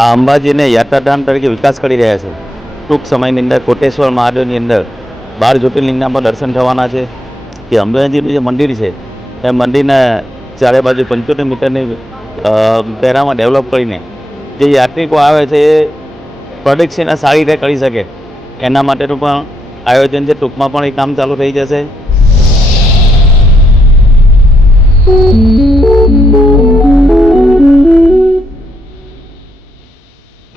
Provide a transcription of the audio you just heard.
આ અંબાજીને યાત્રાધામ તરીકે વિકાસ કરી રહ્યા છે. ટૂંક સમયની અંદર કોટેશ્વર મહાદેવની અંદર 12 જ્યોતિર્લિંગના પણ દર્શન થવાના છે. કે અંબાજીનું જે મંદિર છે એ મંદિરના ચારે બાજુ 75 મીટરની પેરામાં ડેવલપ કરીને જે યાત્રિકો આવે છે એ પ્રદક્ષિણા સારી રીતે કરી શકે એના માટેનું પણ આયોજન છે. ટૂંકમાં પણ એ કામ ચાલુ થઈ જશે.